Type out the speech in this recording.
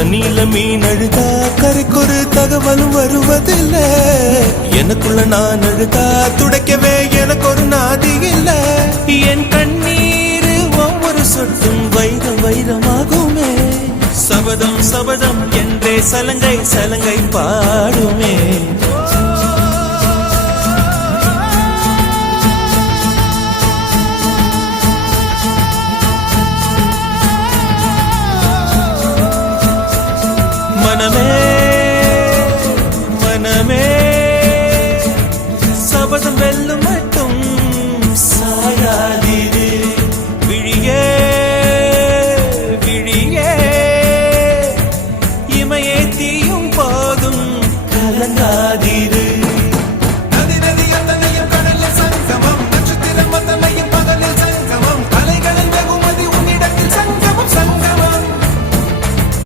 தண்ணியில மீன் அழுதா கரைக்கொரு தகவலும் வருவதில்லை. எனக்குள்ள நான் அழுதா துடைக்கவே எனக்கு ஒரு நாதி இல்லை. என் கண்ணீர் ஒவ்வொரு சொட்டும் வைரம் வைரமாகுமே. சபதம் சபதம் என்றே சலங்கை சலங்கை பாடுமே.